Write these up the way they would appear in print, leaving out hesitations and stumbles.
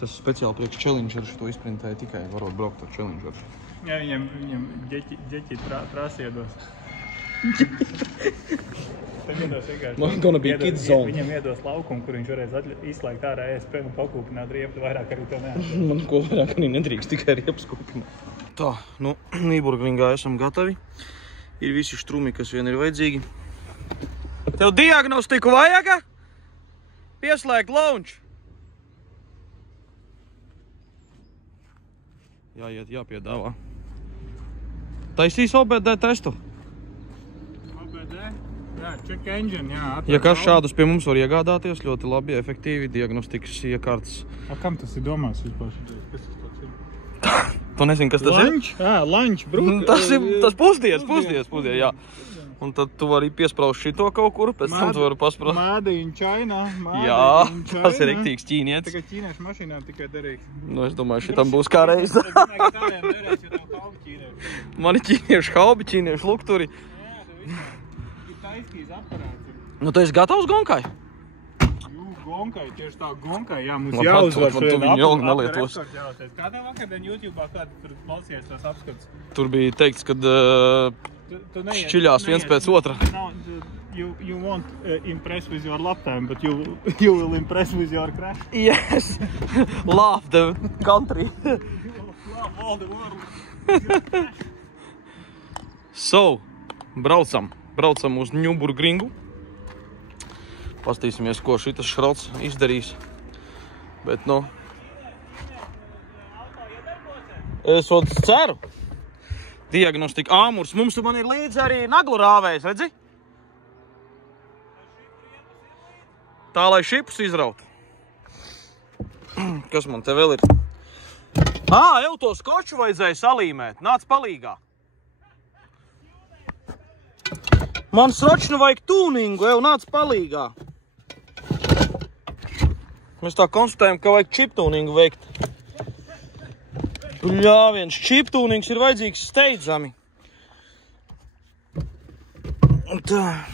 Tas speciāli priekš Challengeršu to izprintēja tikai varot braukt ar Challengeršu. Jā, viņam ģeķi prasiedos. Gonna be kids zone. Viņam iedos laukumu, kur viņš varēs izslēgt ārā ESP un pakūpināt riepu, vairāk arī to neatļauj. Man ko vairāk arī nedrīkst, tikai riepas kūpināt. Tā, nu, Nīburgringā esam gatavi. Ir visi štrumi, kas vien ir vajadzīgi. Tev diagnostiku vajaga? Pieslēgt launch. Jāiet, jāpiedāvā. Taisīs OBD testu? OBD? Jā, check engine, jā. Ja kas šādus pie mums var iegādāties, ļoti labi, efektīvi diagnostikas iekārtas. A kam tas ir domās vispār? Kas tas tāds ir? Tu nezini, kas tas lunch? Jā, lunch, brūk. Tas pusdienas, jā. Un tad tu vari piespraust šito kaut kur, pēc tam tu vari paspraust. Made in China. Jā, tas ir riktīgs ķīnietis. Tikai ķīniešu mašīnām tikai derīgs. Nu, es domāju, šitam būs kā reiz. Es domāju, ka tādiem derēs, jo tev haubi ķīnieši. Mani ķīniešu haubi, ķīniešu lukturi. Jā, tev ir taisnīs aparāts. Nu, tu esi gatavs gonkai? Gonkai, tieši tā gonkai, jā, mums jāuzvar tu viņu ilgi nelietos. Kādā vakardienu YouTube'ā kāda tur klausījās tās apskats? Tur bija teikts, kad šķiļās viens pēc otra. You won't impress with your lifetime, but you will impress with your crash. Yes, love the country. Love all the world. So, braucam uz Nīburgringu. Pastīsimies, ko šitas šrauts izdarīs. Bet, nu... Es ceru. Diagnostika āmurs. Mums man ir līdzi arī naglu rāvējs, redzi? Tā, lai šipus izraut. Kas man te vēl ir? Jau to skoču vajadzēja salīmēt. Nāc palīgā. Man sročnu vajag tūningu, nāc palīgā. Mēs tā konstatējam, ka vajag čiptūningu veikt. Viens čiptūnings ir vajadzīgs steidzami. Un tā.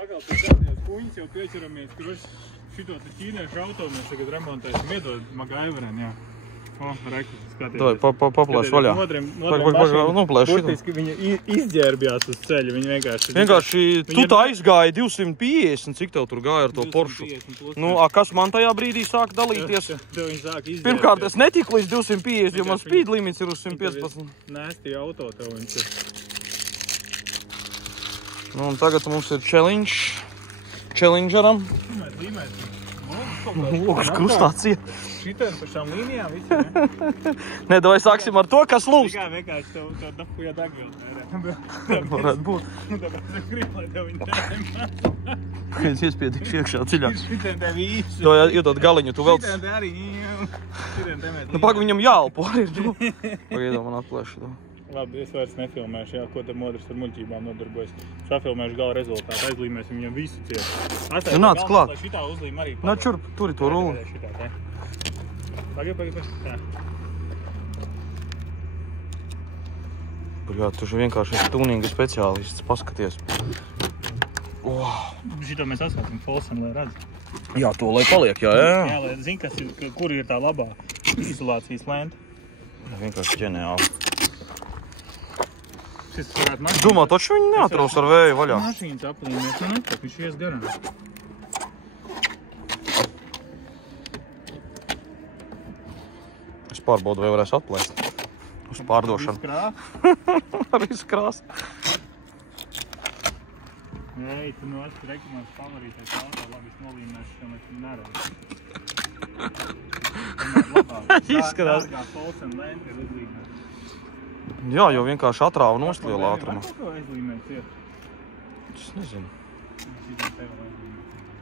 Agal, tu tādies puņas jau piečeramies, ka šito te ķīniešu auto mēs tagad remontēsim. Iedod Magaiverēn, jā. Reku, skaties. Doj, paplēs vaļā. Noplēs šito. Burtiski viņa izģērbjās uz ceļa, viņa vienkārši tu tā aizgāja 250, cik tev tur gāja ar to Porschu? Nu, kas man tajā brīdī sāk dalīties? Pirmkārt, es netiku līdz 250, jo man speed limits ir uz 115. Nēsti auto tev viņš ir. Nu, un tagad mums ir Challengeram. Lūks krustācija. Šitiem par šām līnijām visiem, ne? Nē, vai sāksim ar to, kas lūst. Tikai vienkārši tev dapujā degvielu. Varētu būt. Tāpēc es gribu, lai tev viņi tērēm. Es iespiedīšu iekšā ciļā. Šitiem tev īsi. To iedod galiņu, tu vēl... Šitiem te arī. Šitiem te mēs. Nu, pag viņam jāelpo arī. Pagaidām man atplēšu to. Labi, es vairs nefilmēšu, jā, ko te modrs ar muļķībām nodarbojas. Safilmēšu gala rezultātu, aizlīmēsim viņam visu cietu. Nu, nāc klāt. Lai šitā uzlīm arī. Nā, čurp, turi to rulli. Šitā, tā. Pagaid. Tā. Bļā, tu vienkārši esi tūninga speciālists, paskaties. Šito mēs asfaltam folsam, lai redz. Jā, to lai paliek, jā. Jā, lai zin, kur ir tā labā izolācijas lenta. Vienkārši ģeniāli. Šis varētu mašīnas. Domā, taču viņi neatraus ar vēju vaļā. Mašīnas aplīmēs, nu netak, viņš ies garām. Es pārbaudu, vai varēs atplēst. Uz pārdošanu. Arī skrās. Ei, tu nu esi rekomendāts favorītais auto, labi, es nolīmēšu, ka mēs neredz. Izskatās. Dārgā folsen lenta ir uzlīmēta. Jā, jo vienkārši atrāva nost liela ātruma. Vai ko aizlīmēt ciet? Es nezinu.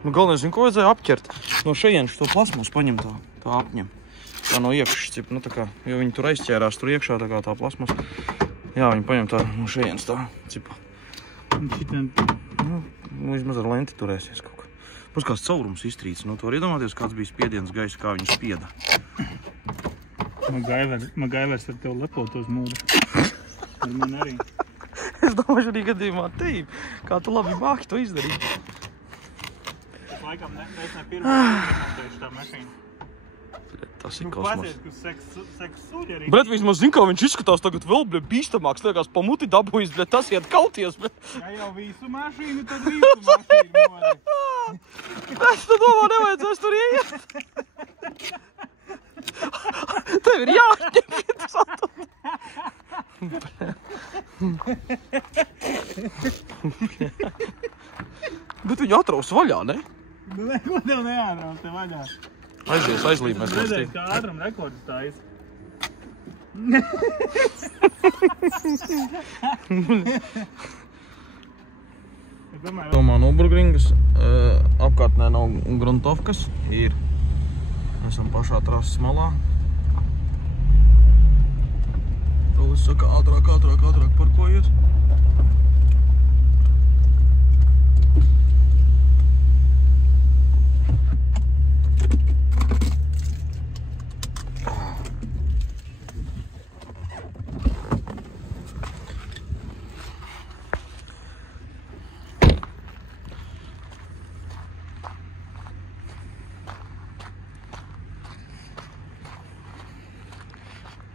Nu, galvenais, zinu, ko vajadzēja apķert. No šejienes to plasmas paņem tā apņem. Tā no iekšas, nu tā kā, jo viņi tur aizķērās tur iekšā tā kā tā plasmas. Jā, viņi paņem tā no šejienes tā cipa. Nu, vismaz ar lenti turēsies kaut kā. Pēc kāds caurums iztrīts, nu tu var iedomāties, kāds bija spiediens gaisa, kā viņi spieda. Magaivers ar tev lepotos mūdu. Ar man arī. Es domāju, arī gadījumā tev, kā tu labi māki to izdarīt. Tas laikam es ne pirmā remontēšu tā mašīna. Tas ir kosmos. Pasies, ka seks suļi arī. Bret, vismaz zin, kā viņš izskatās tagad vēl, bļa, bīstamāks. Liekas, pa muti dabūjis, bļa, tas iet kauties, bļa. Ja jau visu mašīnu, tad visu mašīnu modi. Es tu domā, nevajadzēs tur ieiet. Tev ir jāšķiep šitas atums. Bet viņu atraus vaļā, ne? Nu, neko tev neātraus te vaļā. Aizies, aizlīmēs. Redzēs, kā ātruma rekords tājas. Domā Nürburgringas, apkārtnē nav gruntovkas, ir. Esam pašā trases malā. Tūlis saka, ātrāk parkojiet.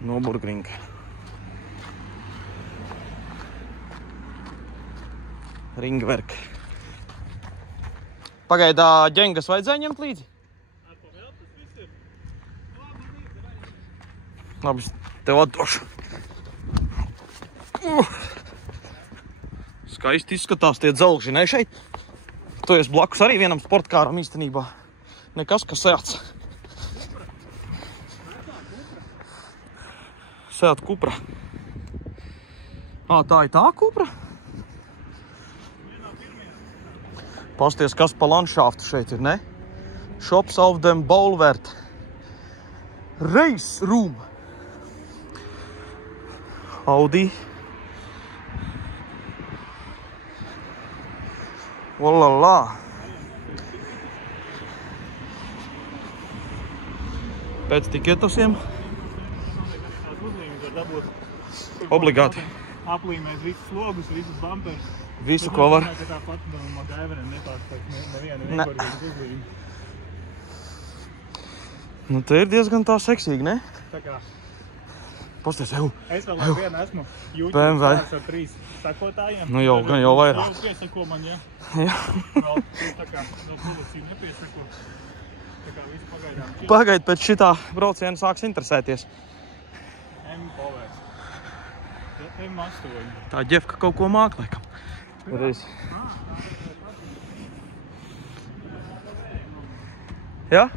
Nürburgring. Ringwerk. Pagaidā ģengas vajadzēja ņemt līdzi? Labi, tev atdošu. Skaisti izskatās tie dzelži, ne šeit? Tu esi blakus arī vienam sportkāram īstenībā. Nekas, kas sēts. Seat Cupra. Tā ir tā Cupra? Pasties, kas pa landšaftu šeit ir, ne? Shops of them Bolvert. Race room. Audi. Olala. Pēc tiketasiem. Obligāti. Aplīmēs visus logus, visus bumpers. Visu, ko var. Bet tā pat no MacGyveriem nepārspēc nevienu Ringburgringas uzlījumu. Nu, te ir diezgan tā seksīgi, ne? Tā kā. Pasties, Es vēl vienu esmu YouTube BMW. ar 3 sakotājiem. Nu jau, gan jau vairāk. Jau piesako man, ja? Jā. Vēl tā kā, vēl policija nepiesako. Tā kā visu pagaidām. Pagaid, pēc šitā brauciena sāks interesēties. M-Povēs. M8. Tā ģefka kaut ko māk, laikam. Reiz. Jā?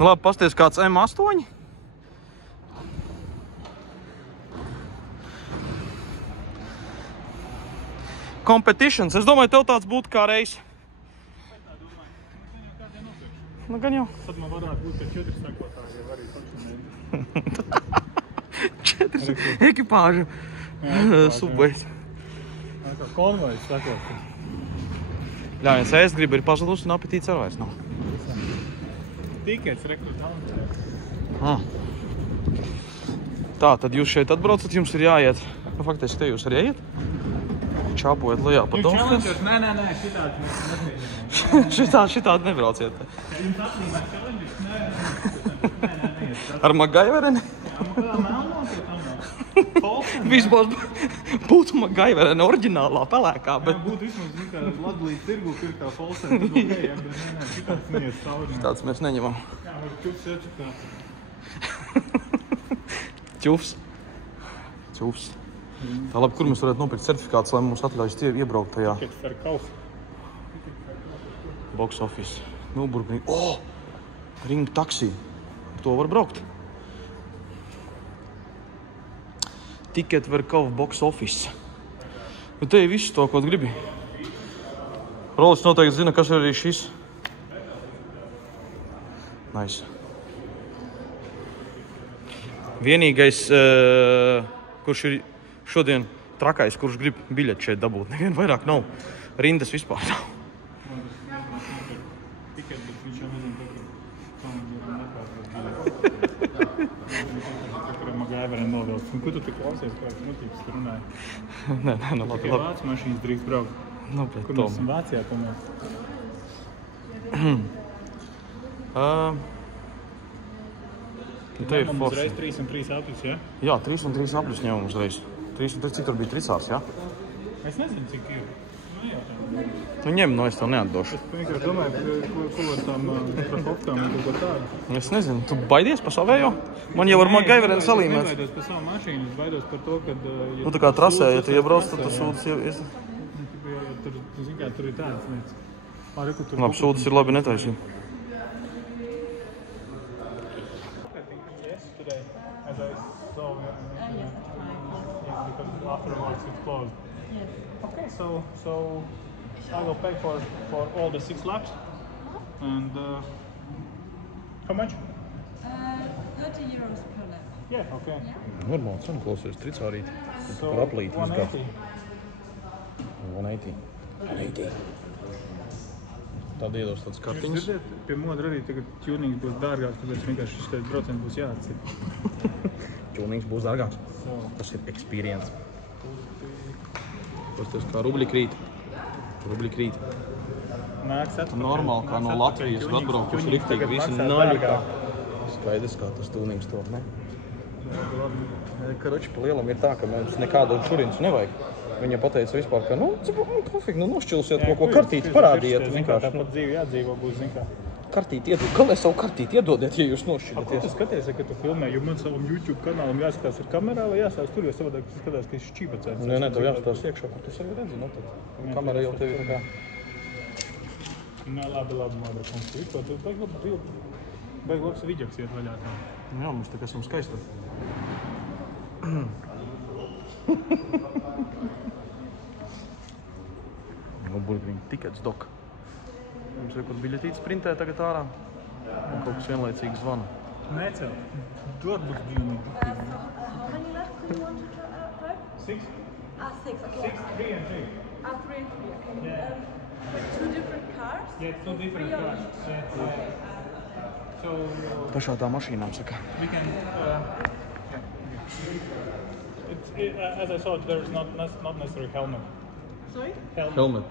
Nu labi, pasties kāds M8. Competitions. Es domāju, tev tāds būtu kā reiz. Nu, gan jau. Tad man varētu būt pēc 4 sakotāji, ja arī paši 4 ekipāžu. Subveids. Tā kā konvojs sakot. Ļaujies, es gribu ir pazudus un apetīts ar vairs nav. Tikets rekrutantē. Tā, tad jūs šeit atbraucat, jums ir jāiet. Nu, faktiski, te jūs arī iet. Čāpojat lejā pa Dolphins. Nē, šitādi mēs Šitādi nebrauciet. Jums atlīmēt challenges? Nē. Ar MacGyvereni? Kādā melnā pie tam vēl? Vismaz būtu MacGyvereni oriģinālā pelēkā, Jā, bet būtu vismaz kādā Ladlīs tirgu pirktā Folsen, tad ok, ja, bet nē, šitāds neies cauri. tāds mēs neņemam. Jā, var čups iečukā. Čufs. Tā labi, kur mēs varētu nopirkt certifikātus, lai mums atļaujas iebraukt tajā Tikets var kauf. box office. Nürburgring. Ring taksī. To var braukt. Ticket var kauf box office. Nu, te ir viss to, ko gribi. Rolis noteikti zina, kas ir arī šis. Nice. Vienīgais, kurš ir šodien trakais, kurš grib biļeti šeit dabūt. Nevien vairāk nav. Rindas vispār nav. Tikets, bet viņš jau nezinu, kā man ir MacGyvereni novilks. Un ko tu te klausies, kāds mutības tu runāji? Nē, labi. Tikai vācu mašīnas drīkst braukt. Nu, bet Kur mēs esam Vācijā tomēr? Te ir Mums forši. reiz 3 un 3 aplis, ja? Jā, 3 un 3 apļus ņemam uzreiz. 3 un 3, cik tur bija tricārs, jā? Es nezinu, cik ir. Nu, jā, tā. Nu ņem, no es tev neatdošu. Es vienkārši domāju, ko ar tām trafopkām un kaut ko tādu. Es nezinu, tu baidies par savējo? Man jau ar MacGyveriem salīmēts. Es nebaidos par savu mašīnu, es baidos par to, kad... Nu tā kā trasē, ja tu iebrauc, tad tu sūdas Tur ir tādas lietas. Labi, sūdas ir labi netaisīt. I think yesterday, as I saw, yes, because afterwards it closed. Yes. Okay, so I will pay for all the 6 laps. And how much? 30 euros per lap. Yeah, okay. Normāli cena klausies, tricārīt. So Par aplīti izgāt. 180. 180. Tad iedos tāds Jūs kartiņas. dzirdat, pie modra arī tagad tunings būs dārgāks, tāpēc vienkārši šis procents būs jāatcīt. Čūnīgs būs dārgāks. Tas ir experience. Tas kā rubļi krīt. Rubļi krīt. Nāks atpakaļ. Normāli, kā no Latvijas ir atbraukuši riktīgi visi naļikā. Skaidrs, kā tas tūnīgs to, ne? Karoči, pa lielam ir tā, ka mums nekādu šurins nevajag. Viņa pateica vispār, ka, kofīgi, nošķilsiet kaut ko kartīti, parādiet. Tāpat dzīvi jādzīvo būs, zin kā. Kartīti iedod. Galvenais savu kartīti iedodiet, ja jūs Ko tu nošķilaties. skaties, ka tu filmē, jo man savam YouTube kanālam jāskatās ar kamerā vai jāsās tur, jo savādāk tu skatās, ka es šķībacēns. Nē, tev jāstās iekšā, kur tu sevi redzi, nu tad. Kamera jau tevi tā kā. Nē, labi, Modra kungs. Vispār, tu baigi labs vidjoks iet vaļā tā. Nu jā, mums tā kā esam skaisti. Nu, burgriņi tikets, dok. Mums ir kaut biļetītes printē tagad ārā. Un kaut kas vienlaicīgi zvana. Necel. Dod būs dzīvi. How many laps do you want to drive? 6? 6, okay. 6, 3 and 3. 3 and 3, okay. Yeah. With 2 different cars? Yeah, 2 different Three on cars. each. Yeah. So, Pašā tā mašīnām saka. we can, as I saw, there is not necessary helmet. Sorry? Helmet.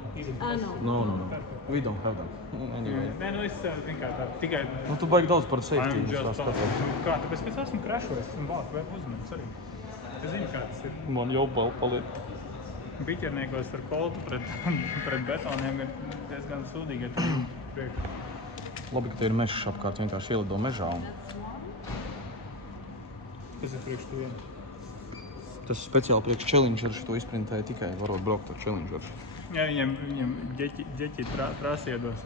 No. No. We don't have that. Anyway. Nē, nu es zinu kā tā, tikai... Nu, tu baigi daudz par safety. I'm tā just skatos. kā, tāpēc, ka es esmu crashojis un vāk vēl uzmanības arī. Es zinu, kā tas ir. Man jau paliek. Biķerniekos ar koltu pret betoniem ir diezgan sūdīgi, ja tur priekš. Labi, ka te ir mežs apkārt, vienkārši ielido mežā. Kas ir priekš tu vien? Tas speciāli priekš Challengeršu to izprintēja tikai, varot braukt ar Challengeršu. Jā, viņam ģeķi prasiedos.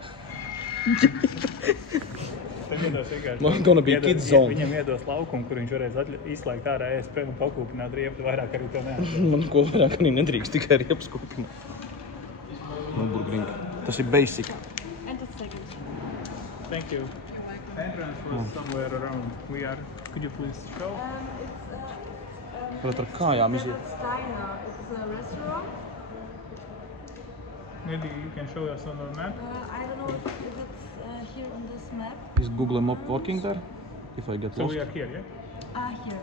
Tad iedos vienkārši. Man gonna be kids zone. Viņam iedos laukumu, kur viņš varēs izslēgt ārā ESP un pakūpināt riepu, vairāk arī to neatļaus. Man ko vairāk arī nedrīkst, tikai riepas kūpina. Nu, burgriņi. Tas ir basic. And the second. Thank you. Entrance was somewhere around. Could you please show? Varētu ar kājām iziet. It's Diner. It's a restaurant. Maybe you can show us on the map. I don't know if it's here on this map. Is Google Map working there? If I get So lost. we are here, yeah? Here.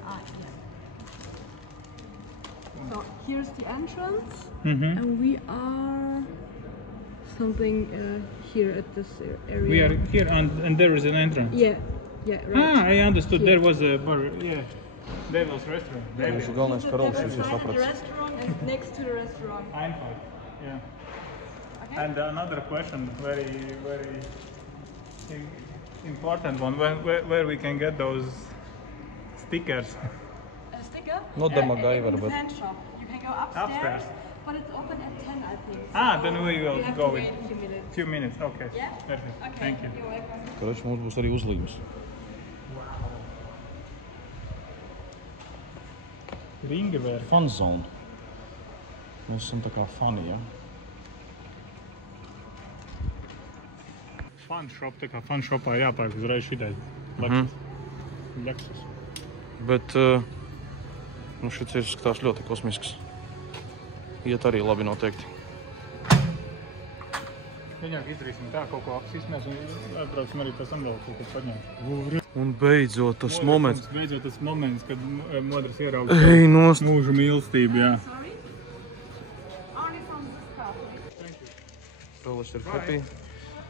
So here's the entrance, Mm-hmm. and we are something here at this area. We are here and there is an entrance. Yeah, right. I understood. Here. There was a bar, yeah. Devil's restaurant. Viņš ir galvenais karolis, There's jūs jau the saprats. restaurant and next to the restaurant. Einfalt. Yeah. Okay. And another question, very important one. Where we can get those stickers? A sticker? Not the MacGyver, in the but- fan shop. You can go upstairs, Upstairs. but it's open at 10, I think. Then we will have go to with wait a few minutes. few minutes. Okay. Yeah? Perfect. Okay. Thank you. You're welcome. Karoči, mums būs arī uzlīmes. Ringever. Fun zone. Mēs esam tā kā fani, ja? Fun shop, tā kā fun shopā jāpērk uzreiz šitais Lexus. Bet, nu šis izskatās ļoti kosmisks. Iet arī labi noteikti. Viņāk izdarīsim tā, kaut ko apsīsimies un atbraucam arī pēc tam vēl kaut ko paņemt. Un beidzot tas moments. Beidzot tas moments, kad Modris ierauga Ej, nost! mūžu mīlestību, jā. Sorry? Only from this car. Rolis ir happy.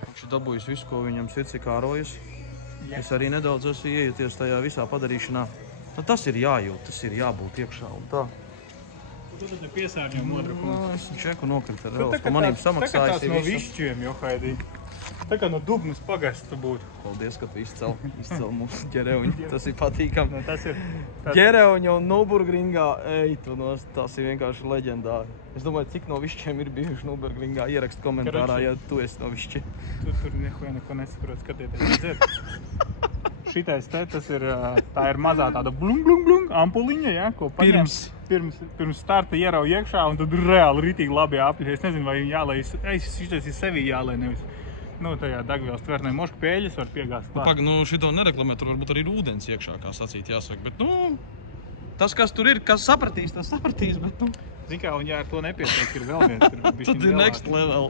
Viņš ir dabūjis visu, ko viņam sirds ir kārojas. Es arī nedaudz esmu iejuties tajā visā padarīšanā. Nu, tas ir jājūt, tas ir jābūt iekšā un tā. Tu tad piesārņo modru Nu, es čeku nokrita ar Nu, vēl, pa manīm samaksājis tā kā no višķiem, Johaidī. Tā kā no dubnas pagasts tu būtu. Paldies, ka tu izcel mūsu ģereuņu. Tas ir patīkam. Nu, tas ir... Ģereuņa un Nürburgringā, ej, tas ir vienkārši leģendāri. Es domāju, cik no višķiem ir bijuši Nürburgringā. Ierakst komentārā, ja tu esi no višķi. Tu tur neko nesaprot, skatieties, dzird. Šitais te, tas ir, tā ir mazā tāda blung ampuliņa, ja, ko paņem pirms starta ierauj iekšā un tad reāli ritīgi labi apļi. Es nezinu, vai viņi jālai, šitais ir sevī jālai, nevis. Nu, tajā degvielas tvērnē moška pēļas var piegāzt klāt. Pag, nu, šito nereklamē, tur varbūt arī ir ūdens iekšā, kā sacīt jāsaka, bet, nu, tas, kas tur ir, kas sapratīs, tas sapratīs, bet, nu. Zin kā, un ja ar to nepietiek, ir vēl viens, ir bišķiņ Tad ir next level.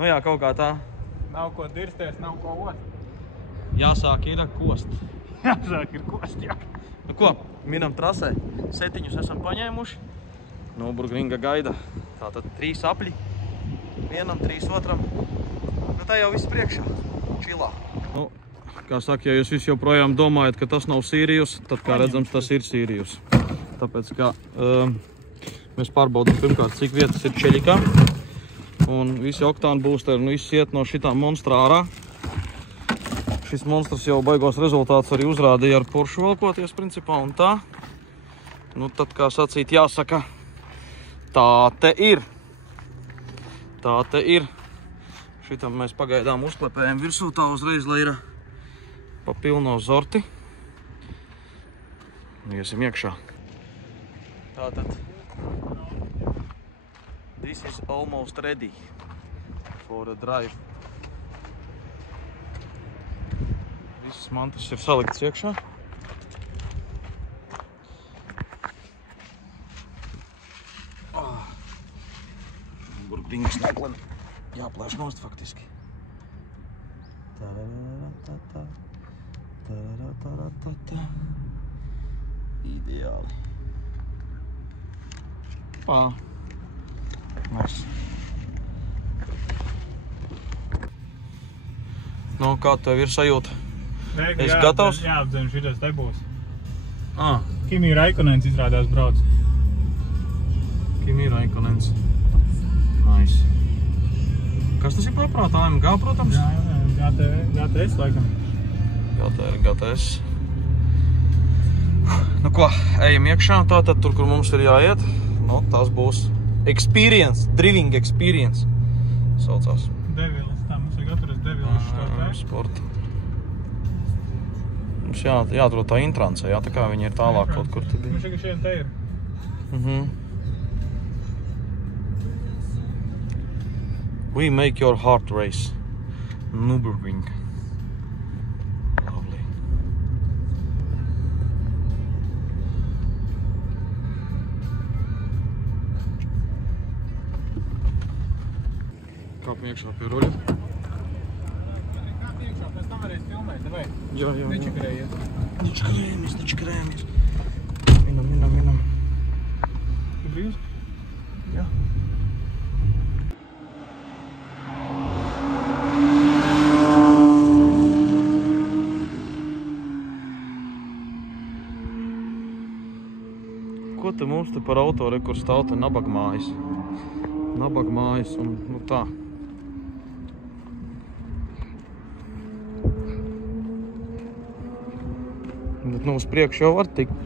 Nu jā, kaut kā tā. Nav ko dirstēs, nav ko ost. Jāsāk ir kost. Jāsāk ir kost, jā. Nu ko, minam trasē. 7 esam paņēmuši. Nürburgringa gaida. Tātad 3 apļi. Vienam, 3 otram. Nu tā jau viss priekšā. Čilā. Nu, kā saka, ja jūs visi joprojām domājat, ka tas nav Sirius, tad, kā redzams, tas ir Sirius. Tāpēc, ka mēs pārbaudam pirmkārt, cik vietas ir čeļikā. Un visi oktāni boosteri, nu, izsiet no šitā monstra ārā. Šis monstrs jau baigos rezultāts arī uzrādīja ar Porsche velkoties, principā, un tā. Nu, tad, kā sacīt, jāsaka, tā te ir. Tā te ir. Šitam mēs pagaidām uzklepējam virsū tā uzreiz, lai ir pa pilno zorti. Iesim iekšā. Tātad. This is almost ready for a drive. Visas mantas ir saliktas iekšā. Nürburgringas negleni jāplēš nost faktiski. Ideāli. Pā. Nice. Nu, kā tev ir sajūta? Esi gatavs? Jāapdzen, šitas te būs. Ā. Kimi Raikonens izrādās brauc. Kimi Raikonens. Nice. Kas tas ir paprāt? AMG, protams? Jā, GTS laikam. GTS. Nu ko, ejam iekšā, tātad tur, kur mums ir jāiet. Nu, tas būs experience, driving experience. Saucās. Devilis, tā mums ir atrast Devilis šitā. Sporta. Mums jāatrod tā intrancē, jā, tā kā viņi ir tālāk kaut kur te bija. Mums šeit te ir. We make your heart race. Nürburgring. Lovely. Kāpam iekšā pie roļa. Kāp iekšā, pēc tam varēs filmēt, vai? Jā. Nečakarējies. Nečakarējamies. Minam. Tu brīvs? Jā. Ko te mums te par auto, kur stāv te nabagmājas? Nabagmājas un, nu tā. Bet, nu, uz priekšu jau var tikt.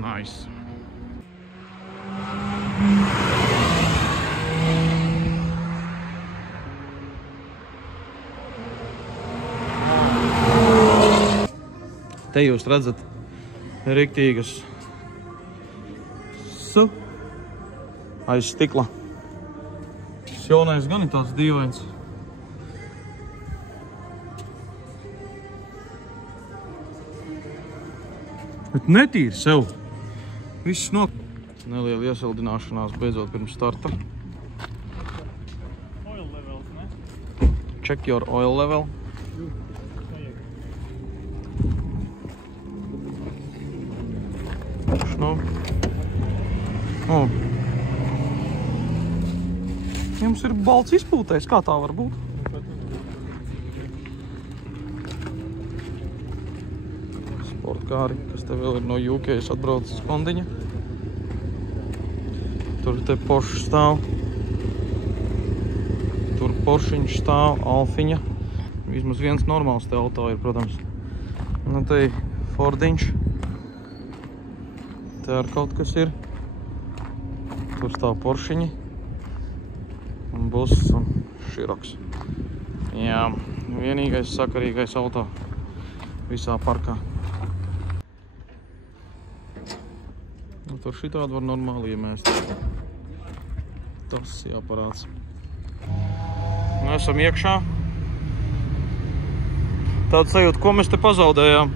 Nice. Te jūs redzat riktīgas aiz stikla. Šis jaunais gan ir tāds dīvains. Bet netīri sev. Viss no... Neliela iesildināšanās beidzot pirms starta. Oil levels, ne? Check your oil level. nu. Nu. Jums ir balts izpūtais, kā tā var būt? Sportkāri, kas te vēl ir no UK atbraucis Kondiņa. Tur te Porsche stāv. Tur Poršiņš stāv, Alfiņa. Vismaz viens normāls te auto ir, protams. Nu te Fordiņš. Te ar kaut kas ir. Tur stāv Poršiņi. Un Buss un Široks. Jā, vienīgais sakarīgais auto visā parkā. Nu, tur šitādi var normāli iemēst. Tas jāparāds. Nu, esam iekšā. Tāda sajūta, ko mēs te pazaudējām.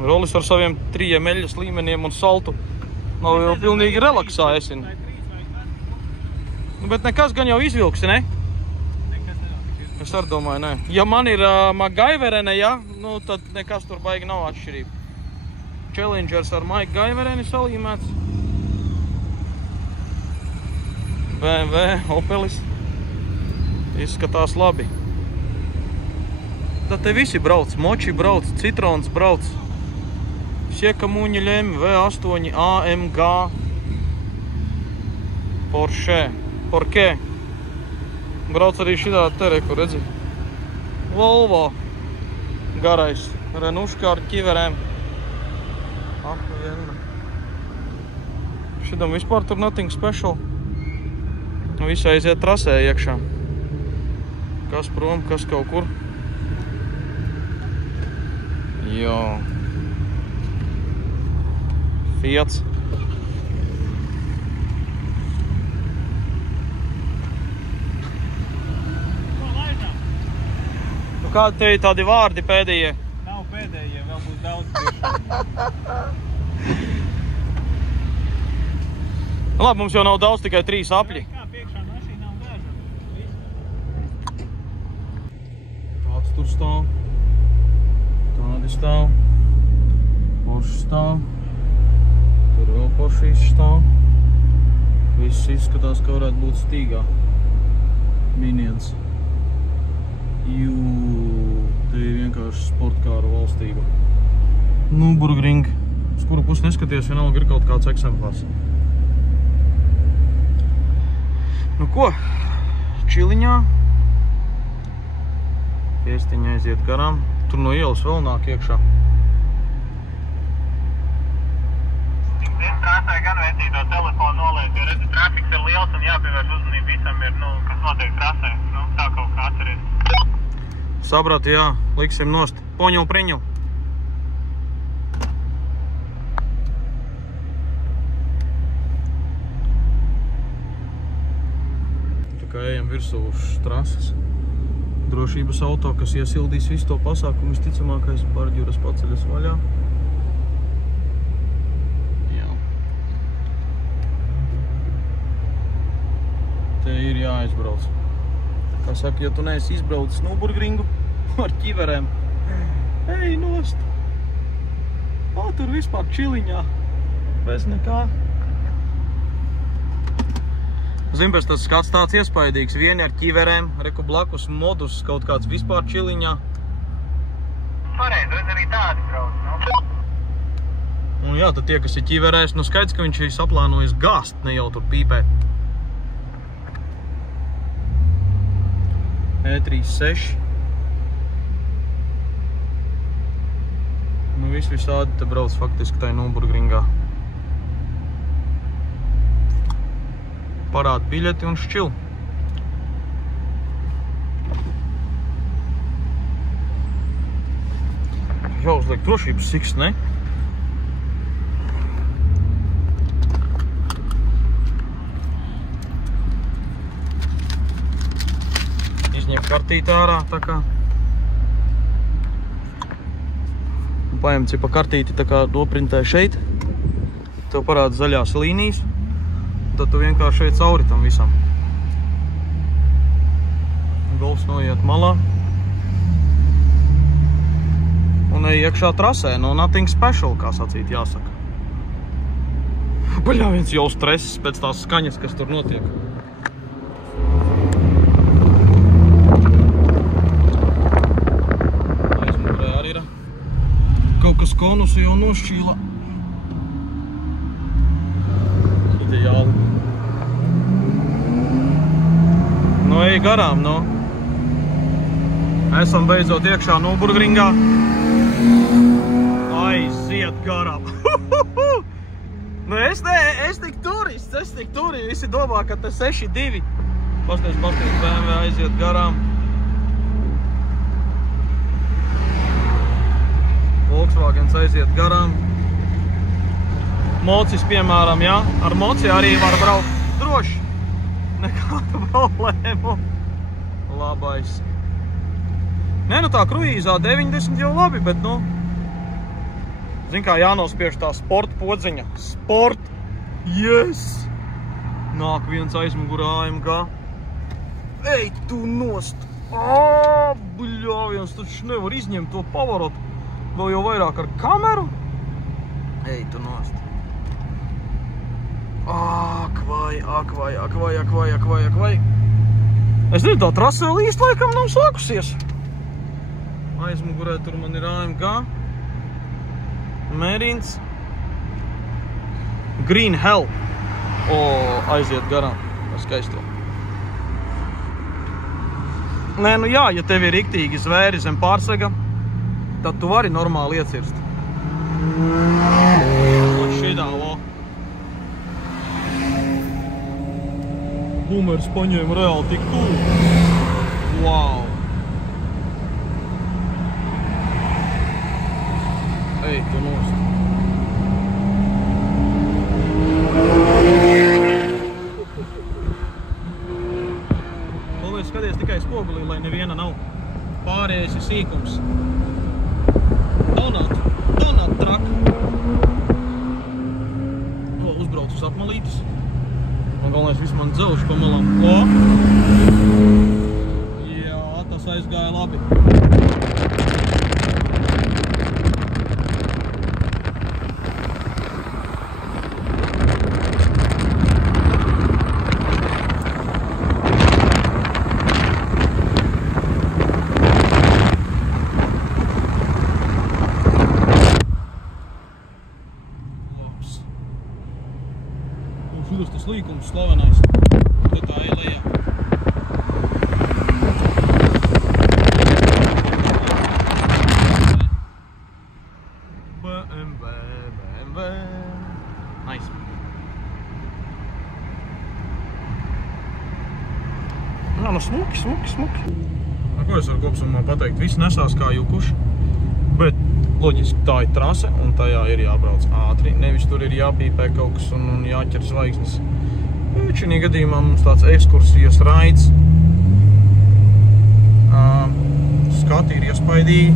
Rolis ar saviem 3 eļļas līmeniem un saltu nav jau pilnīgi relaksājis. Nu, bet nekas gan jau izvilksi, ne? Es arī domāju, ne. Ja man ir MacGyverene, ja, nu tad nekas tur baigi nav atšķirība. Challengers ar MacGyvereni salīmēts. BMW, Opelis. Izskatās labi. Tad te visi brauc. Moči brauc, Citrons brauc. Siekamuņi Lemmi, V8, AMG. Porsche. Porqué. Brauc arī šitā tereku, redzi. Volvo. Garais. Renuška ar ķiverēm. Šitam vispār tur nothing special. Visi aiziet trasē iekšā. Kas prom, kas kaut kur. Jo. Fiats. Nu, kādi te ir tādi vārdi pēdējie? Nav pēdējie, vēl būs daudz priekšā. Labi, mums jau nav daudz, tikai 3 apļi. Kā priekšā mašīnā un gāžam? Tāds tur stāv. Tādi stāv. Porsche stāv. Tur vēl Poršīs stāv. Viss izskatās, ka varētu būt stīgā. Minions. Te ir vienkārši sportkāru valstība. Nürburgring. Uz kuru pusi neskaties, vienalga ir kaut kāds eksemplārs. Nu ko, čiliņā. Fiestiņa aiziet garām. Tur no ielas vēl nāk iekšā. Trasē gan vecīto telefonu noliec, jo redzi, trafiks ir liels un jāpievērš uzmanību visam ir, kas notiek trasē. Tā kaut kā atceries. Saprati, jā, liksim nost. Poņu, priņu. Tā kā ejam virsū uz trases. Drošības auto, kas iesildīs visu to pasākumu, visticamākais Barģuras paceļas vaļā. Jā. Te ir jāaizbrauc. Kā saka, ja tu neesi izbraucis Nürburgringu ar ķiverēm, ej nost. Tur vispār čiliņā. Bez nekā. Zin, pēc tas skats tāds iespaidīgs. Vieni ar ķiverēm, reku blakus modus kaut kāds vispār čiliņā. Pareizi, redz arī tādi brauc, nu. Un jā, tad tie, kas ir ķiverēs, nu skaidrs, ka viņš ir saplānojis gāzt, ne jau tur pīpēt. E36. Nu visādi te brauc faktiski tai Nürburgringā. Parāda biļeti un šķil. Jāuzliek drošības siks, ne? Izņem kartīti ārā, tā kā. Un paņem cipa kartīti, tā kā doprintē šeit. Tev parāda zaļās līnijas. Tad tu vienkārši šeit cauri tam visam. Golfs noiet malā. Un ej iekšā trasē, no nothing special, kā sacīt jāsaka. Baļā, viens jau stress pēc tās skaņas, kas tur notiek. Aizmugurē arī ir. Kaut kas konusu jau nošķīla. Ideāli. Nu, ej garām, nu. Esam beidzot iekšā Nürburgringā. Aiziet garām. Nu, es tik turists, visi domā, ka te 6-2. Pasties, BMW aiziet garām. Volkswagens aiziet garām. Mocis, piemēram, jā. Ar Moci arī var braukt droši. Nekādu problēmu. Labais. Nē, nu tā kruīzā 90 jau labi, bet, nu, zin kā jānospiež tā sporta podziņa. Sport! Yes! Nāk viens aizmugurā AMG. Ej, tu nost! Bļā, viens taču nevar izņemt to pavarotu. Vēl jau vairāk ar kameru. Ej, tu nost! Ak vai. Es nezinu, tā trasa vēl īsti laikam nav sākusies. Aizmugurē tur man ir AMG. Mērīns. Green Hell. Aiziet garām. Skaisto. Nē, nu jā, ja tev ir riktīgi zvēri zem pārsega, tad tu vari normāli iecirst. Un šidā, lo. Bumers paņēma reāli tik tuvu. Wow. Ej, tu nost. Paldies, skaties tikai spogulī, lai neviena nav. Pārējais ir sīkums. Donut truck. Uzbrauc uz apmalītis. Man galvenais viss man dzelž pa malām. Jā, tas aizgāja labi. Šitas tas līkums slavenais. Te tā ēlējā. BMW. Nice. Jā, nu smuki. Ko es varu kopsumā pateikt? Visi nesās kā jukuši. Bet loģiski tā ir trase un tajā ir jābrauc ātri. Nevis tur ir jāpīpē kaut kas un jāķer zvaigznes. Šī gadījumā mums tāds ekskursijas raids. Skati ir iespaidīgi.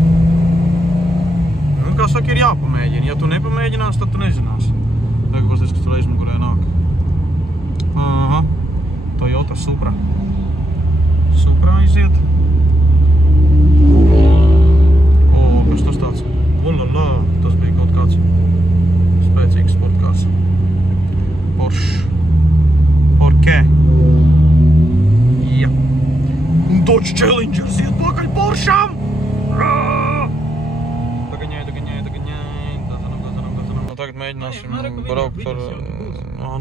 Un, kā saka, ir jāpamēģina. Ja tu nepamēģinās, tad tu nezinās. Tagad pasties, kas tur aizmugurē nāk. Aha. Toyota Supra. Supra aiziet. Kas tas tāds? Olala, tas bija kaut kāds spēcīgs sportkārs. Porsche. Porqué? Jā. Un Dodge Challengers iet pakaļ Porschām! Tagaņai. Nu, tagad mēģināsim braukt ar...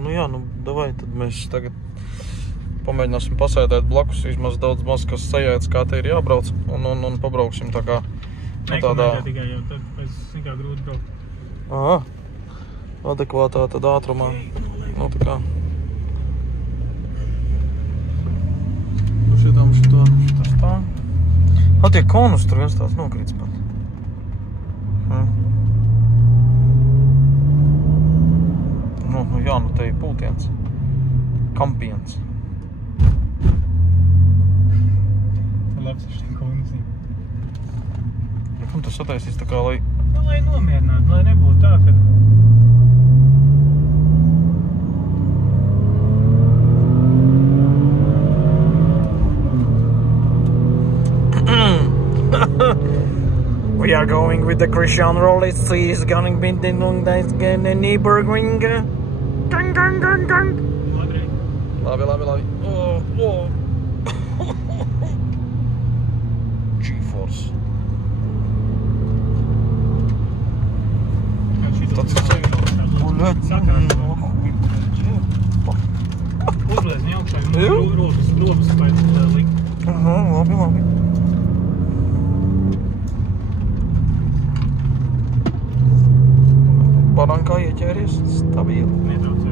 Nu jā, nu davai, tad mēs tagad pamēģināsim pasēdēt blakus, vismaz daudz maz, kas sajēdz, kā te ir jābrauc, un pabrauksim tā kā... Nekomentē tikai jau, tad pēc kā grūti braukt. Aha, adekvātā tad ātrumā. Nu tā kā. Šitas tā. Tie konus tur viens tāds nokrīts pat. Nu jā, nu te ir pultiens. Kampiens. Labs ar šiem konusiem. Kam tas sataisīs tā kā, lai... Lai nomierinātu, lai nebūtu tā, ka... We are going with the Christian Rollins. He is going to be the Nürburgring Gang. Labi. Labi. G-Force. Uzlēzni augšā, rokas pēc likt. Aha, labi. Banankā ieķēries, stabili. Netraucē,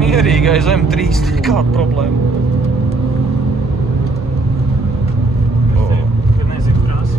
Mierīgais M3, nekāda problēma. kad nezinu prasa.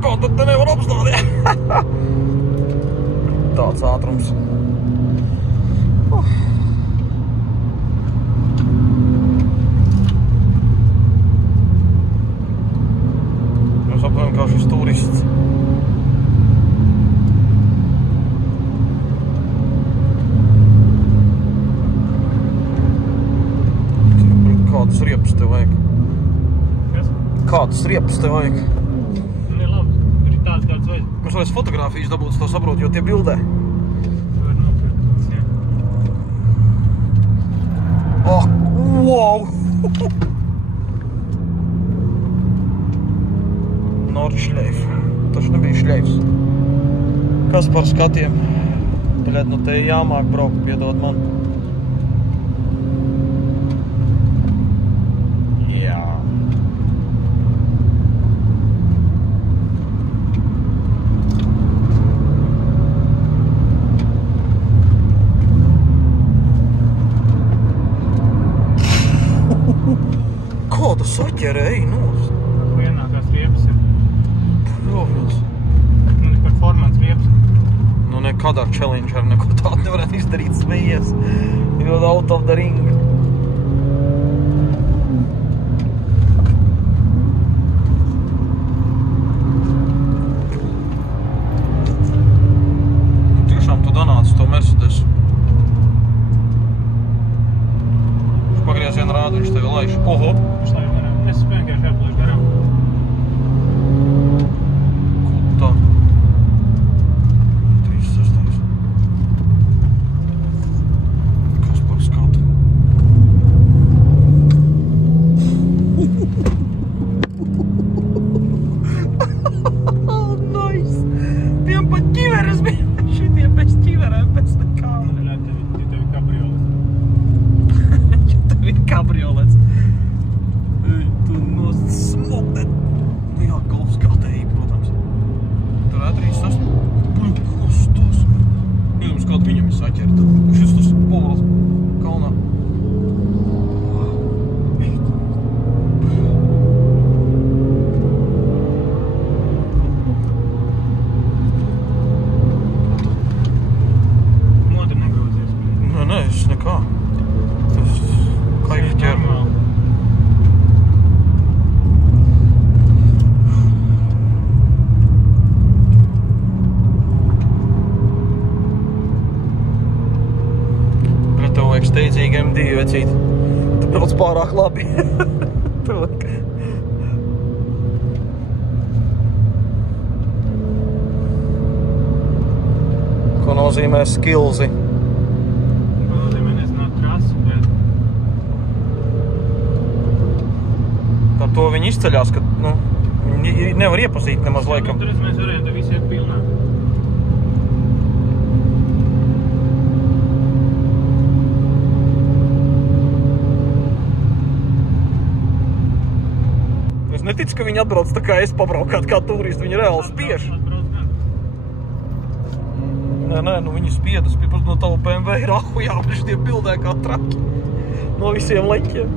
Kā tad te nevar apstāt? Tāds ātrums. Mēs apmēram kā šis turists. Kādas riepas tev vajag? Kas? Kādas riepas tev vajag? Tāds kāds vajag. Mums vajag fotogrāfijas dabūt, to saprotu, jo tie bildē. Var nopirkt, jā. Oh, wow! Nordšleif. Taču nebija šleifs. Kas par skatiem? Bļed, nu te jāmāk braukt, piedod man. Jā. Kāda saķere, ej nost? Vienākās riepas ir. Protams. Nu, performance riepas. Nu, nekad ar Challenger neko tādu nevarētu izdarīt, smejies. Jo out of the ring. Tiešām tu donāci to Mercedesu. Pagriezienu rādu, viņš tevi laiž. Oho! Viņš laiž garām. Es vienkārši aplaiž garām. Kutā. 36. Kas par skatu? Oh, nice! Tiem pat ķiveres bija. Šitiem bez ķiverēm, bez nekā. Tevi kabriolis. Kabriolets. Tu nost smoke that pārāk labi. Ko nozīmē skillsi? Ko nozīmē nezināt krasu, bet... Ar to viņi izceļās, ka, nu, viņi nevar iepazīt nemaz laikam. Tur mēs varējām te visi iet pilnā. Es neticu, ka viņi atbrauc tā kā es pabraukāt kā turisti, viņi reāli spiež. Nē, nu viņi spiedas, no tavu BMW ir ahu jābliš tie bildē kā traki. No visiem leķiem.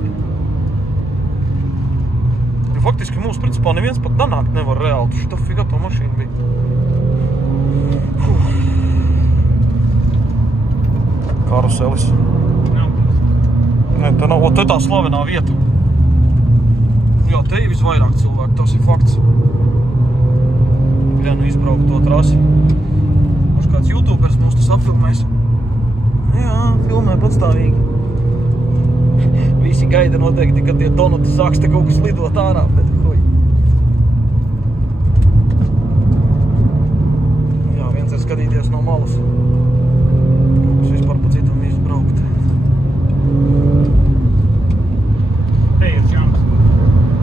Faktiski mums, principā, neviens pat danākt nevar reāli. Tu šitā figā to mašīnu bija. Karuselis. Nē, tā nav, te tā slavenā vieta. Jā, te ir visvairāk cilvēku, tas ir fakts. Jā, nu izbraukt to trasi. Mums kāds YouTubers mums tas apfilmēs. Jā, filmē patstāvīgi. Visi gaida noteikti, kad tie donoti sāks te kaut kas lidot ārā, bet huj. Jā, viens ir skatīties no malas. Kas vispār pa citam izbraukt. Te ir jumps.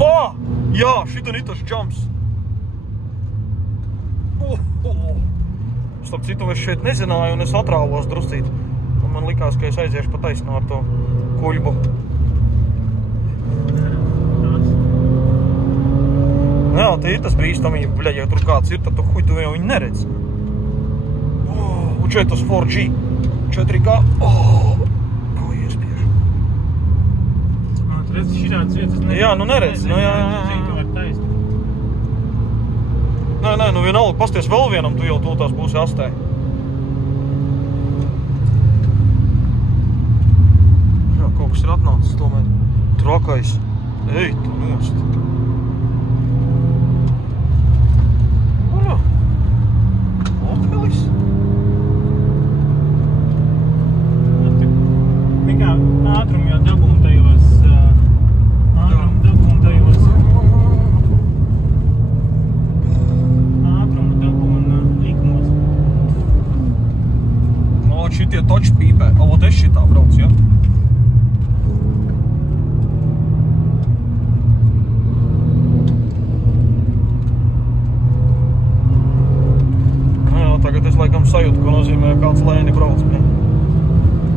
O! Jā, šitan ir tas jumps. Starp citu, es šeit nezināju un es atrāvos druscīt. Un man likās, ka es aiziešu pa taisno ar to kuļbu. Jā, te ir tas bīstamība, bļaļ, ja tur kāds ir, tad tu huj, tu jau viņu neredz. Un šeit tas 4G, 4K, ko iespiež. Tu redzi šitādas vietas, Jā, nu neredz, nu jā. Zinu, ka var taist. Nē, nu vienalga, pasties vēl vienam, tu jau tūtās būsi astē. Jā, kaut kas ir atnācis tomēr. Trakais. Ej, tu nost. Opelis. Tikā ātrumu jau dabūm tajos Šitie toči pīpē. Avot es šitā brauc, ja? Jā, tagad es laikam sajūtu, ko nozīmē kāds lēni brauc.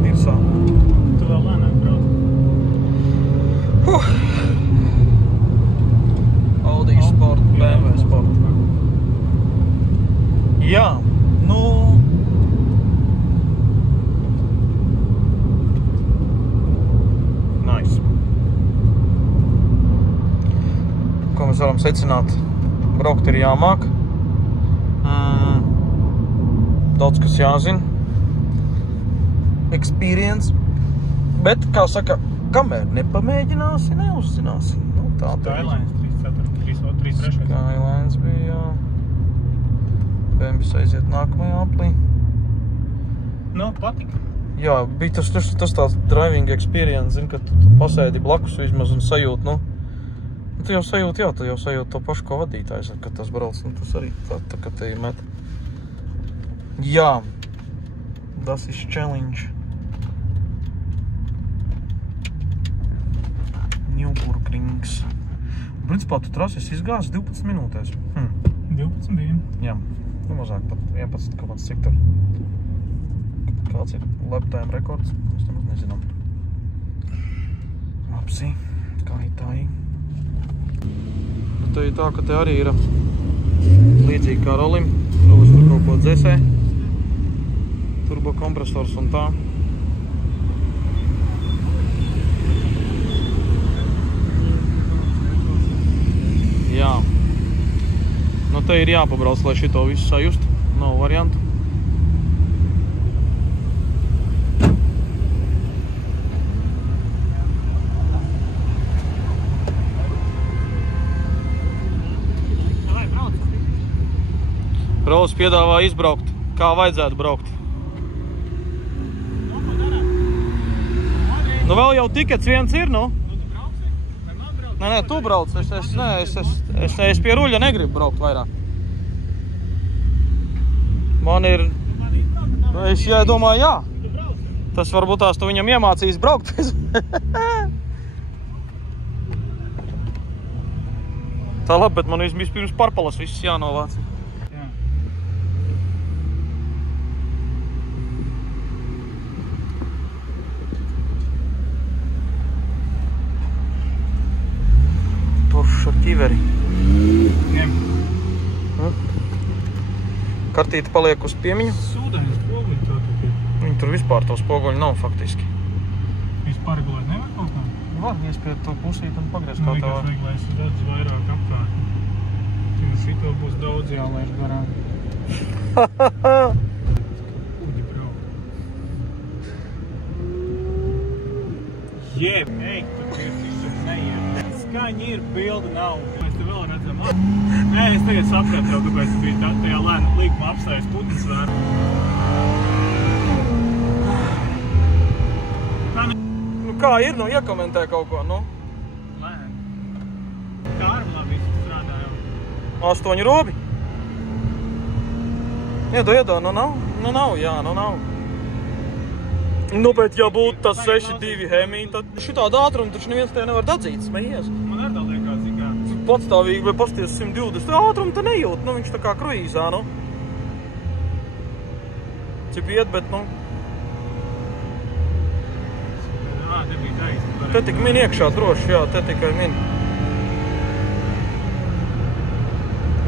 Tirsā. Tu vēl lēnāk brauc. Audi Sport, BMW Sport. Jā, nu... Ko mēs varam secināt? Braukt ir jāmāk. Daudz kas jāzina. Experience. Bet, kā saka, kamēr nepamēģināsi, neuzzināsi. Nu, tā Skylines 3.3. Skylines bija, jā. BMW aiziet nākamajā aplī. Nu, patika. Jā, bija tas tāds driving experience, zin, kad tu pasēdi blakus vismaz un sajūt, nu. Tu jau sajūt to pašu, ko vadītājs, kad tas brauc, nu tas arī tā ka te ir met. Jā, das is challenge. Newburgrings. Principā tu trases izgāzi 12 minūtēs. 12 bija. Jā, nu mazāk pat 11, kaut kāds cik tur. Kāds ir lap-time rekords, mēs nemaz nezinām. Apsi, kā ir tā ir. Te ir tā, ka te arī ir līdzīgi kā Rolim. Rolis tur kaut ko dzēsē. Turbo kompresors un tā. Jā. Nu te ir jāpabrauc, lai šito visu sajust. Nav variantu. Rolis piedāvā izbraukt, kā vajadzētu braukt. Nu vēl jau tikets viens ir, nu? Nē, tu brauc, es pie ruļa negribu braukt vairāk. Man ir, es domāju, jā. Tas varbūt tās tu viņam iemācīs braukt. Tā labi, bet man vispirms parpalas viss jānovāc. Jā. Porsche ķiveri. Ņem. Kartīte paliek uz piemiņu. Sūdaņas spoguļi to tikai. Viņi tur vispār to spoguļu nav faktiski. Vispār regulēt nevar kaut kā? Var iespiet to pusīt un pagriez kā tā var. Vienkārši vajag, lai es redzu vairāk apkārt. Šito būs daudz jālaiž garām. Kuģi brauc. Jeb, ej, tu pirtišķi neiet. Skaņi ir, bildi nav. Mēs te vēl redzam. Nē, es tagad sapratu jau, kāpēc tu biji tajā lēna līguma apstājas putnas vēr. Nu kā ir, nu iekomentē kaut ko, nu. Lēni. Kā ar labi strādā jau. 8 robi. Iedo, nu nav, jā, nu nav. Nu, bet ja būtu tas 6.2 Hemi, tad šitādu ātrumu taču neviens tev nevar dadzīt, smejies. Man arī tā liekas, kā. Patstāvīgi vai pasties 120, ātrumu te nejūt, nu viņš tā kā kruīzā, nu. Cip iet, bet, nu. Te bija taisni. Te tik min iekšā droši, jā, te tikai min.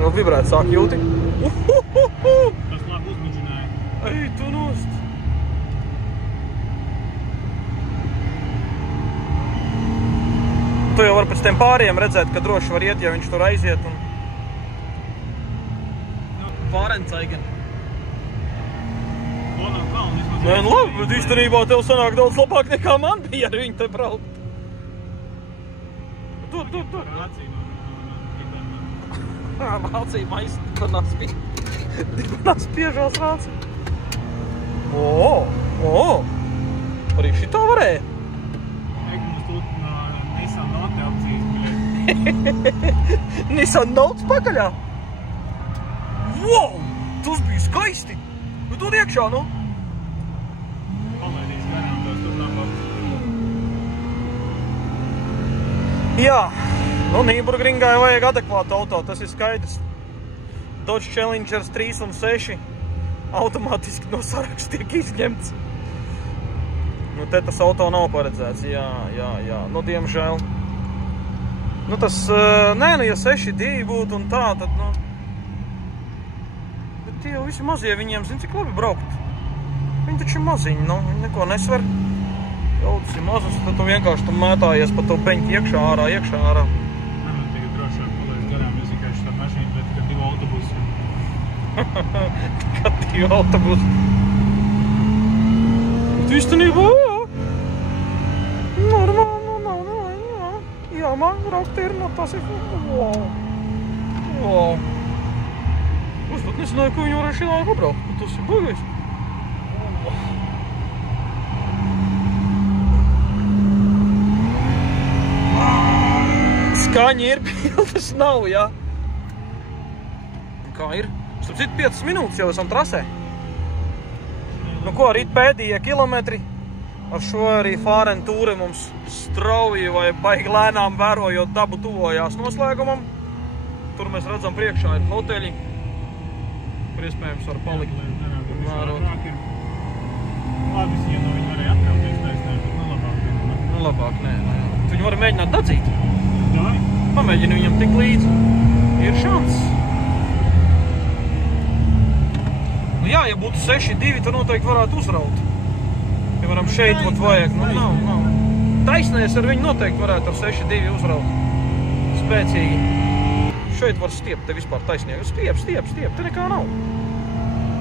Nu, vibrēt sāk jūti. Tas labi uzmidžināja. Ej, tu nost. Tu jau var pēc tiem pāriem redzēt, ka droši var iet, ja viņš tur aiziet un... Pārencaigen. Nē, nu labi, bet īstenībā tev sanāk daudz labāk nekā man bija, ar viņu te braukt. Tur. Vācija maisa, dibanās spiežās rāci. Arī šitā varēja. Mums тут Nissan Note opcijas bija. Nissan Note pakaļā? Wow! Tas bija skaisti! Nu, dod iekšā, nu? Palaidīs garām, tos tur nav opcijas. Jā, nu Nīburgringai vajag adekvātu auto, tas ir skaidrs. Dodge Challengers 3 un 6 automātiski no saraksta tiek izņemts. Nu, te tas auto nav paredzēts, jā, nu, diemžēl. Nu, tas, nē, nu, ja 6.2 būtu un tā, tad, nu... Bet tie jau visi mazie, viņiem, zin, cik labi braukt. Viņi taču ir maziņi, nu, viņi neko nesver. Jaudas ir mazas, tad tu vienkārši tu mētājies pa to peņķi iekšā ārā. Nē, tagad drošāk palaist garām, es vienkārši tā mašīna, bet tikai 2 autobusi. Tikai 2 autobusi. Bet īstenībā, jā. Normāli, jā. Jā, man braukt ir, no tas ir, wow. Es pat nesināju, ko viņi varēja šī pabraukt, bet tas ir baigais. Skaņi ir, bildes nav, jā. Kā ir? Starp citu 5 minūtes jau esam trasē. Nu ko, rīt pēdējie kilometri. Ar šo arī Fārentūri mums strauji vai baigi lēnām vērojot dabu tuvojās noslēgumam. Tur mēs redzam priekšā ir hoteļi, kur iespējams var palikt. Labi, ja no viņi varēja atkrauties taisnēm, bet nelabāk. Nu labāk, nē. Viņi var mēģināt dadzīt. Dai? Pamēģini viņam tik līdzi. Ir šans. Nu jā, ja būtu 6.2, tad noteikti varētu uzraut. Piemēram, šeit vat vajag. Nu, nav. Taisnēs ar viņu noteikti varētu ar 6.2 uzraut. Spēcīgi. Šeit var stiept, te vispār taisnīgi. Stiep, te nekā nav.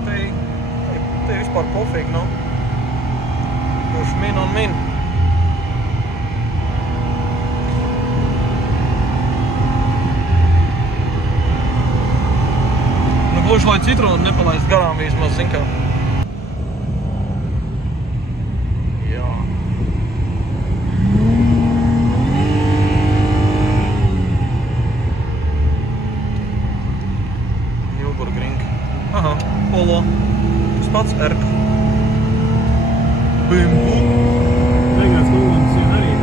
Te vispār pofīgi nav. Kurš min un min. Gluži, lai citronu nepalaist garām vismaz, zin kā. Jā. pats erk. Bim, bum. Beigās Lūgums arī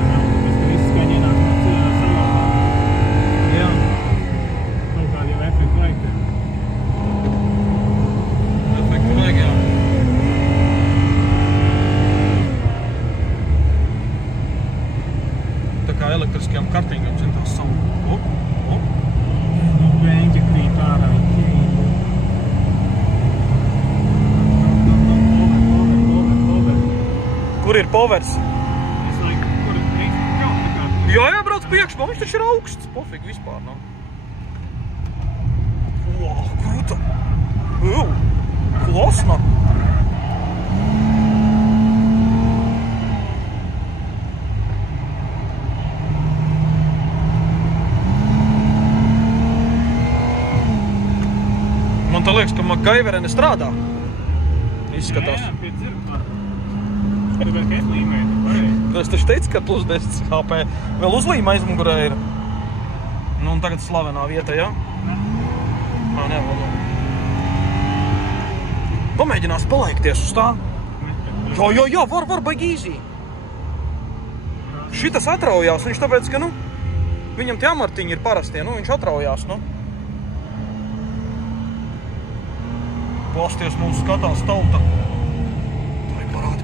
viss skaņi ienāk salāmā. Jā. Kaut kādi jau efekti vajag te. Efekti vajag, jā. Tā kā elektriskajām kartīgām, zin, tās savu. Beņķi krīt ārā. Kur ir povers? Es laiku, kur drīkst kaut tā kā. Jā, brauc priekšpā, viņš taču ir augsts. Pofīgi vispār, nav. Wow, kruta. Klasna. Man tā liekas, ka MacGyverene strādā. Izskatās. Jā, pie dzirkā. Tāpēc, ka es līmēju, tu pareizi. Es taču teicu, ka plus 10 HP. Vēl uzlīma aizmugurē ir. Nu, un tagad slavenā vieta, jā? Ne. Nē, vēl. Pamēģinās palaikties uz tā. Jā, var, baigi īzī. Šitas atraujās, viņš tāpēc, ka, nu, viņam tie amartiņi ir parastie, nu, viņš atraujās, nu. Pasties mūsu skatās tauta.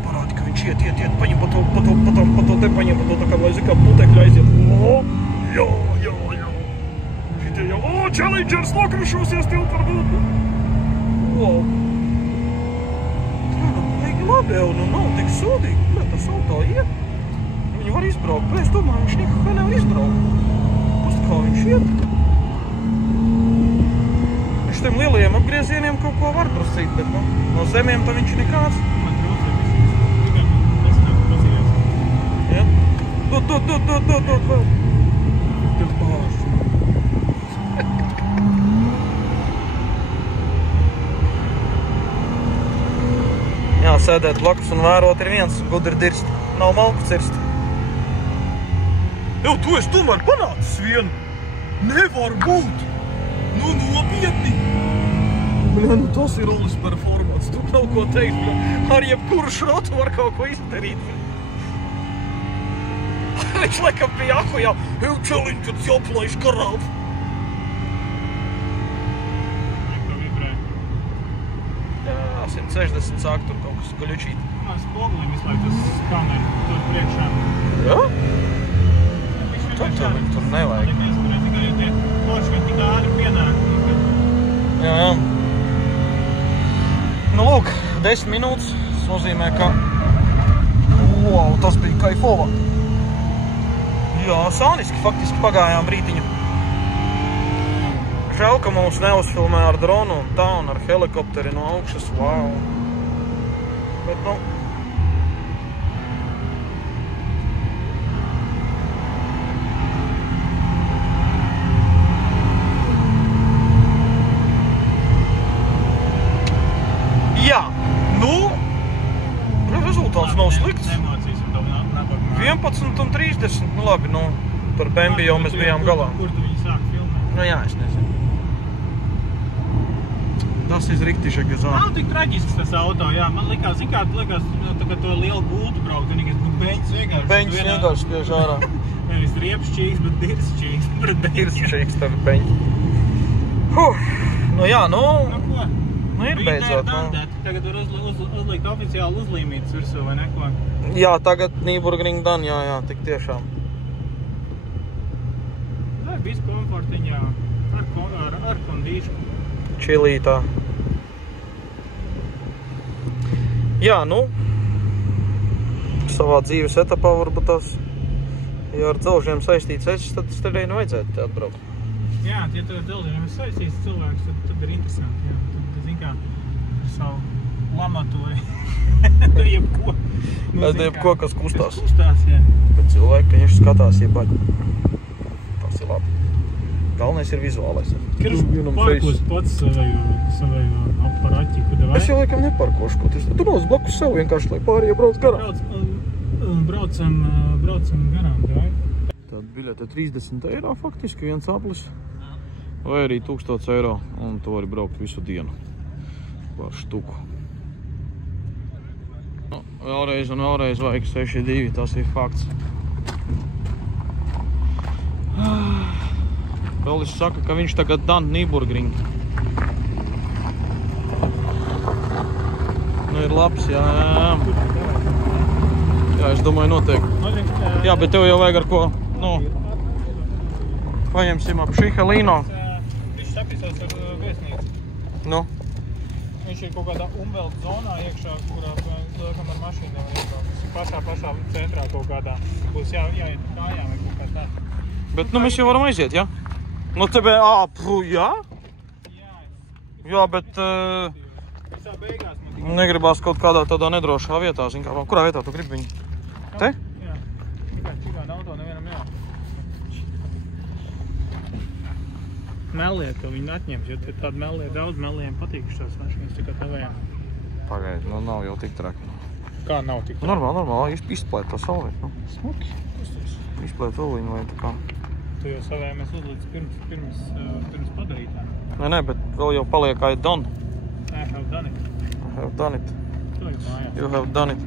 Parādi, ka viņš iet, paņem pa to te, paņem pa to tā kā, lai zin kā putekļa aiziet. Jā. Šitie jau, Challengers nokrušosies tilp varbūt. Wow. Tā, baigi labi jau, nu nav tik sūdīgi, bet tas auto iet. Viņi var izbraukt, bet es domāju, viņš nekā nevar izbraukt. Pust kā viņš iet. Viņš tiem lielajiem apgriezieniem kaut ko var drusīt, bet no zemiem tā viņš nekāds. Ja? Dod vēl. Tev pārši. Jā, sēdēt blakus un vērot ir viens, gudri dirst. Nav malku cirst. Jau, tu esi tomēr panācis vienu. Nevar būt. Nu, nopietni. Nu, tas ir Olis performance. Tu nav ko teikt, ka ar jebkuru šrotu var kaut ko izdarīt. Viņš laikam pie aku jau, Challenge, kad jāplaiž karāv. Jā, 160 sāk tur kaut kas guļučīt. Spogulim visu laiku tas skanē tur priekšā. Jā? Tur nevajag. Tikai tie forši, kad tik āri pienāk. Jā. Nu, lūk, 10 minūtes. Tas nozīmē, ka... Wow, tas bija kaifova. Jā, sāniski faktiski pagājām brītiņu. Žēl, ka mūs neuzfilmē ar dronu un tā, un ar helikopteri no augšas. Wow. Bet, nu... Jā, nu, rezultāts nav slikts. 11 un 30, nu labi, nu, par Bambi jau mēs bijām galā. Kur tu viņi sāk filmēt? Nu jā, es nezinu. Tas ir riktišaki zāli. Nav tik traģisks tas auto, jā. Man likās, zin kā, tā kā to lielu gultu braukt, un beņķis vienkārši. Beņķis vienkārši spiež ārā. Nevis riepšķīgs, bet dirsšķīgs pret beņķi. Dirsšķīgs tagad beņķi. Nu jā, nu... Nu ko? Nu ir beidzot, nu. Tagad var uzlikt oficiāli uzlīmītas virsū, vai neko? Jā, tagad Nürburgring done, jā, tik tiešām. Tā ir bijis komfortiņā, ar kondīšku. Čilītā. Jā, nu, savā dzīves etapā varbūt tās, ja ar dzelžiem saistīts esis, tad tas arī nevajadzētu te atbraukt. Jā, ja tu ar dzelžiem ir saistīts cilvēks, tad ir interesanti, jā. Tad zin kā, ar savu lamatu vai jebko. Jebko, kas kustās. Kas kustās, jā. Bet cilvēki, viņš skatās, jebaļ. Tas ir labi. Galvenais ir vizuālais. Kirš parkos pats savēju aparāķiku, vai? Es jau laikam neparkošu, ko tas. Tu nav blakus sev vienkārši, lai pārējie brauc garām. Braucam garām, vai? Tad biļete 30 eiro faktiski, viens aplis. Vai arī 1000 eiro, un tu vari braukt visu dienu. Par štuku. Vēlreiz un vēlreiz vajag 6-2, tas ir fakts. Rolis saka, ka viņš tagad dan Nīburgring. Nu, ir labs, jā. Jā, es domāju, noteikti. Jā, bet tev jau vajag ar ko, nu, paņemsim ap Šihelīno. Viņš sapisās ar vēstnieci. Nu. Viņš ir kaut kādā umvelta zonā iekšā, kurā liekam ar mašīnu nevar iekļaut. Pašā centrā kaut kādā. Būs jāiet kājām vai kaut kā tā. Bet, nu, mēs jau varam aiziet, jā? Nu, tebe, jā? Jā, bet Visā beigās man tikai... negribās kaut kādā tādā nedrošā vietā, zin kā, kurā vietā tu gribi viņu? Te? Jā. Tikai čigāna auto nevienam jā. Melliet, ka viņi atņems, jo tāda melliet daudz melliem patīk šās mašīnas, tikai tavējām. Pagaid, nu nav jau tik traki. Kā nav tik traki? Normāli, izplēt tā saulīt, nu. Smuki. Izplēt uliņu vai tā kā. Tu jau savējām es uzlīdz pirms padarītā. Nē, bet vēl jau paliek I done. I have done it. I have done it. Tu ej mājās. You have done it.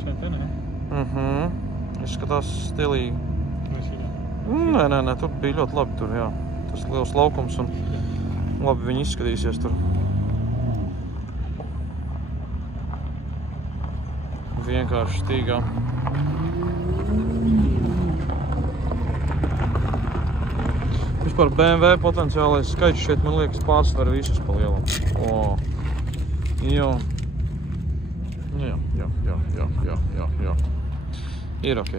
Šeit te, ne? Izskatās stilīgi. Vai šitā? Nē, tur bija ļoti labi tur, jā. Tas liels laukums un labi viņi izskatīsies tur. Vienkārši stīgā. Vispār BMW potenciālais skaits šeit, man liekas, pārsver visus pa lielam. Jā. Ir ok.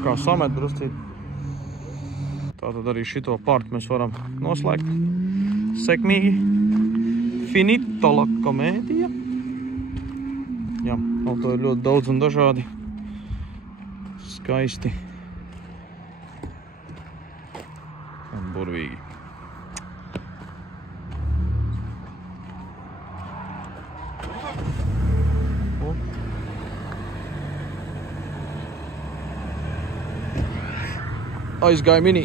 Kā samet druscīt. Tātad arī šito partu mēs varam noslēgt. Sekmīgi. Finito la komēdija. Jā, auto ir ļoti daudz un dažādi. Skaisti. Un burvīgi. Aizgāja mini.